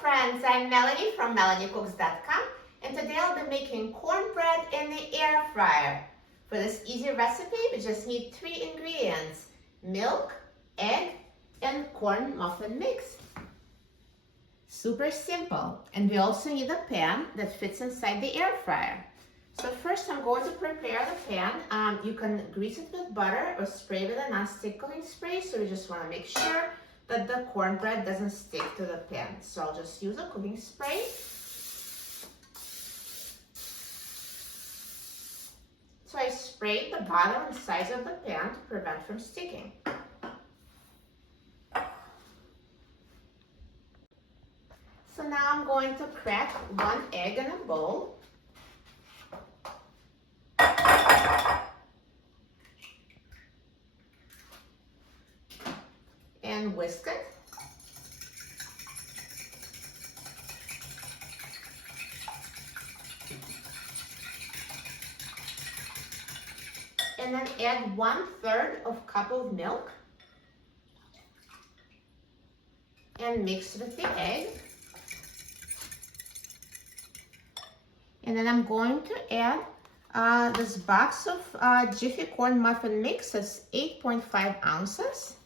friends, I'm Melanie from MelanieCooks.com, and today I'll be making cornbread in the air fryer. For this easy recipe, we just need 3 ingredients: milk, egg, and corn muffin mix. Super simple, and we also need a pan that fits inside the air fryer. So first I'm going to prepare the pan. You can grease it with butter or spray with a non-stick cooking spray, so you just want to make sure that the cornbread doesn't stick to the pan. So I'll just use a cooking spray. So I sprayed the bottom and sides of the pan to prevent from sticking. So now I'm going to crack 1 egg in a bowl. And whisk it. And then add 1/3 of cup of milk and mix with the egg. And then I'm going to add this box of Jiffy corn muffin mix. That's 8.5 ounces.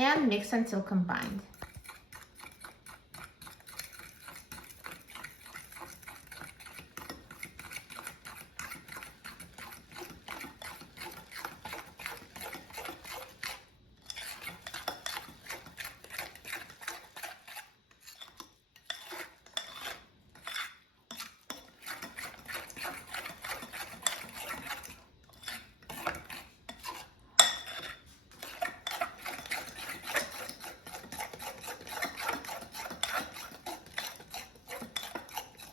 And mix until combined.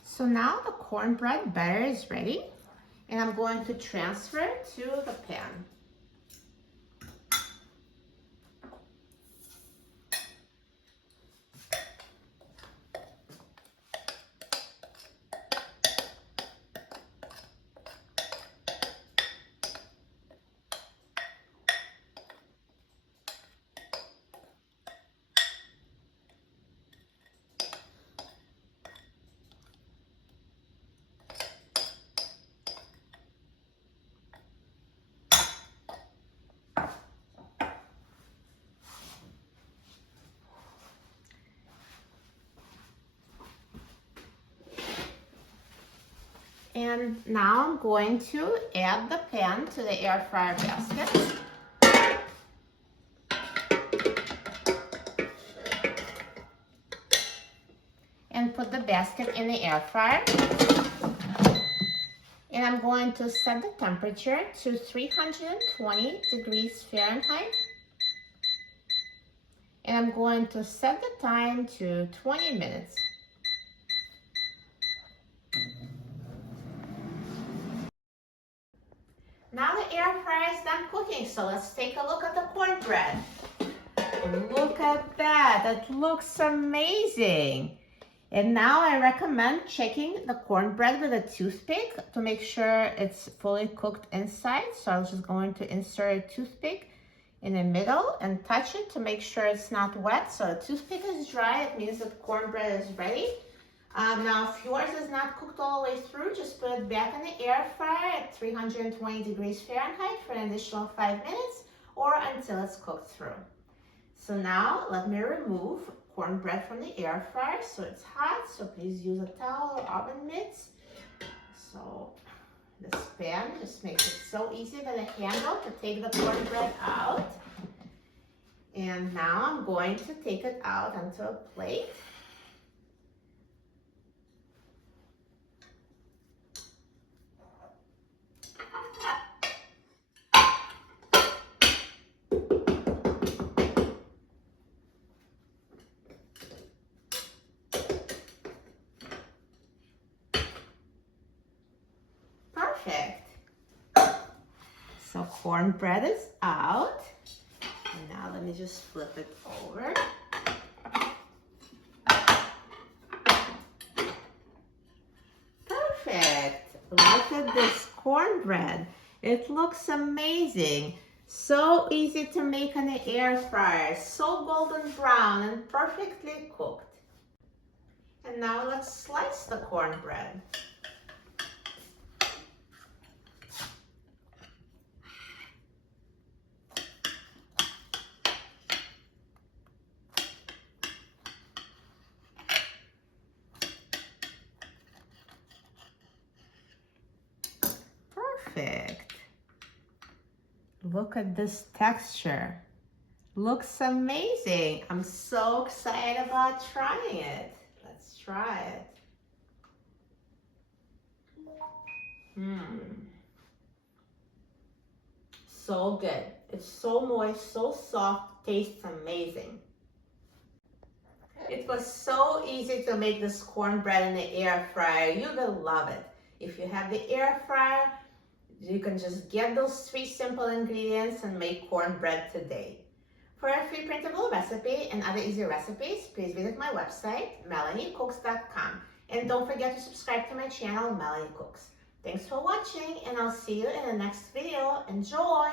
So now the cornbread batter is ready, and I'm going to transfer it to the pan. And now I'm going to add the pan to the air fryer basket. And put the basket in the air fryer. And I'm going to set the temperature to 320 degrees Fahrenheit. And I'm going to set the time to 20 minutes. Now the air fryer is done cooking, so let's take a look at the cornbread. Look at that, that looks amazing. And now I recommend checking the cornbread with a toothpick to make sure it's fully cooked inside. So I'm just going to insert a toothpick in the middle and touch it to make sure it's not wet. So the toothpick is dry, it means that cornbread is ready. Now if yours is not cooked all the way through, just put it back in the air fryer at 320 degrees Fahrenheit for an additional 5 minutes or until it's cooked through. So now let me remove cornbread from the air fryer. So it's hot, so please use a towel or oven mitts. So this pan just makes it so easy with a handle to take the cornbread out. And now I'm going to take it out onto a plate. Perfect. So cornbread is out. And now let me just flip it over. Perfect. Look at this cornbread. It looks amazing. So easy to make in the air fryer. So golden brown and perfectly cooked. And now let's slice the cornbread. Perfect. Look at this texture. Looks amazing. I'm so excited about trying it. Let's try it. So good. It's so moist, so soft, tastes amazing. It was so easy to make this cornbread in the air fryer. You will love it. If you have the air fryer, you can just get those 3 simple ingredients and make cornbread today. For a free printable recipe and other easy recipes, please visit my website, melaniecooks.com. And don't forget to subscribe to my channel, Melanie Cooks. Thanks for watching, and I'll see you in the next video. Enjoy!